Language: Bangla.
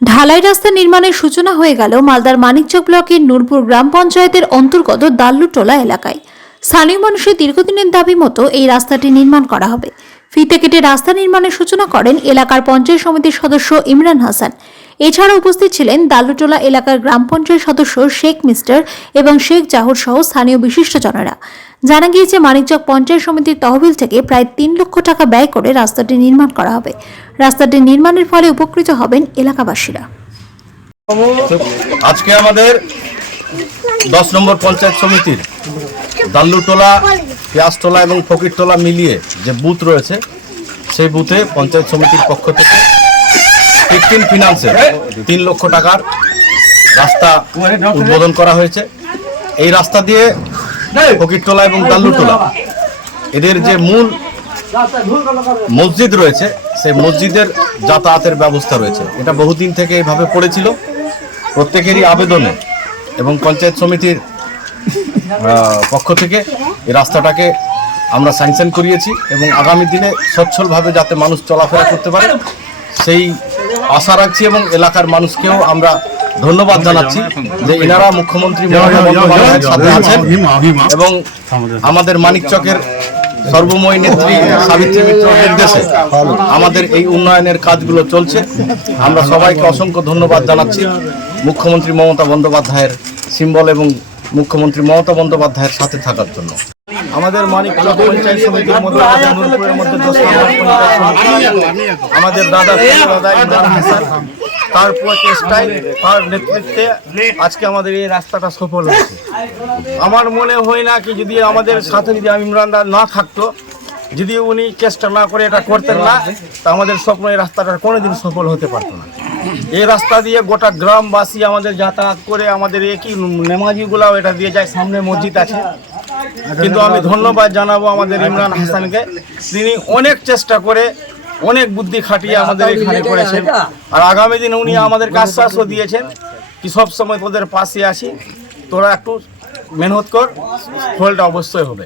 ঢালাই রাস্তা নির্মাণের সূচনা হয়ে গেল মালদার মানিকচক ব্লকের নূরপুর গ্রাম পঞ্চায়েতের অন্তর্গত দাল্লুটোলা এলাকায়। স্থানীয় মানুষের দীর্ঘদিনের দাবি মতো এই রাস্তাটি নির্মাণ করা হবে। ফিতে কেটে রাস্তা নির্মাণের সূচনা করেন এলাকার পঞ্চায়েত সমিতির সদস্য ইমরান হাসান। এছাড়া উপস্থিত ছিলেন দাল্লুটোলা এলাকার গ্রাম পঞ্চায়েত সদস্য শেখ মিস্টার এবং শেখ জাহুর সহ স্থানীয় বিশিষ্টজনেরা। জানা গিয়েছে, মানিকচক পঞ্চায়েত সমিতির তহবিল থেকে প্রায় ৩ লক্ষ টাকা ব্যয় করে রাস্তাটি নির্মাণ করা হবে। রাস্তাটি নির্মাণের ফলে উপকৃত হবেন এলাকাবাসীরা। আজকে আমাদের 10 নম্বর পঞ্চায়েত সমিতির দাল্লুটোলা, পেঁয়াজটোলা এবং ফকিরটোলা মিলিয়ে যে বুথ রয়েছে, সেই বুথে পঞ্চায়েত সমিতির পক্ষ থেকে 15 ফিনান্সে 3 লক্ষ টাকার রাস্তা উদ্বোধন করা হয়েছে। এই রাস্তা দিয়ে ফকিরটোলা এবং দাল্লুটোলা এদের যে মূল মসজিদ রয়েছে, সেই মসজিদের যাতায়াতের ব্যবস্থা রয়েছে। এটা বহুদিন থেকে এইভাবে পড়েছিল। প্রত্যেকেরই আবেদনে এবং পঞ্চায়েত সমিতির পক্ষ থেকে এই রাস্তাটাকে আমরা স্যাংশন করিয়েছি এবং আগামী দিনে সচ্ছলভাবে যাতে মানুষ চলাফেরা করতে পারে সেই আশা রাখছি এবং এলাকার মানুষকেও আমরা ধন্যবাদ জানাচ্ছি যে এনারা মুখ্যমন্ত্রী মমতা বন্দ্যোপাধ্যায়ের সাথে আছেন এবং আমাদের মানিকচকের সর্বময় নেত্রী সাবিত্রী মিত্রর নির্দেশে আমাদের এই উন্নয়নের কাজগুলো চলছে। আমরা সবাইকে অসংখ্য ধন্যবাদ জানাচ্ছি মুখ্যমন্ত্রী মমতা বন্দ্যোপাধ্যায়ের সিম্বল এবং মুখ্যমন্ত্রী মমতা বন্দ্যোপাধ্যায়ের সাথে থাকার জন্য। আমাদের মানিকচক পঞ্চায়েত সমিতির মধ্যে নূরপুরের মধ্যে 10 নম্বর পঞ্চায়েত সমিতি আমাদের দাদা ইমরান হাসান, তার প্রচেষ্টায়, তার নেতৃত্বে আজকে আমাদের এই রাস্তাটা সফল হয়েছে। আমার মনে হয় না কি যদি আমাদের সাথে যদি ইমরান দা না থাকতো, যদি উনি চেষ্টা না করে এটা করতেন না, তা আমাদের স্বপ্ন এই রাস্তাটা কোনোদিন সফল হতে পারতো না। এই রাস্তা দিয়ে গোটা গ্রামবাসী আমাদের যাতায়াত করে, আমাদের একই নেমাজিগুলাও এটা দিয়ে যায়, সামনে মসজিদ আছে। কিন্তু আমি ধন্যবাদ জানাবো আমাদের ইমরান হাসানকে, তিনি অনেক চেষ্টা করে অনেক বুদ্ধি খাটিয়ে আমাদের এখানে করেছেন। আর আগামী দিনে উনি আমাদের আশ্বাসও দিয়েছেন কি সব সময় তোদের পাশে আছি, তোরা একটু মেহনত কর, ফলটা অবশ্যই হবে।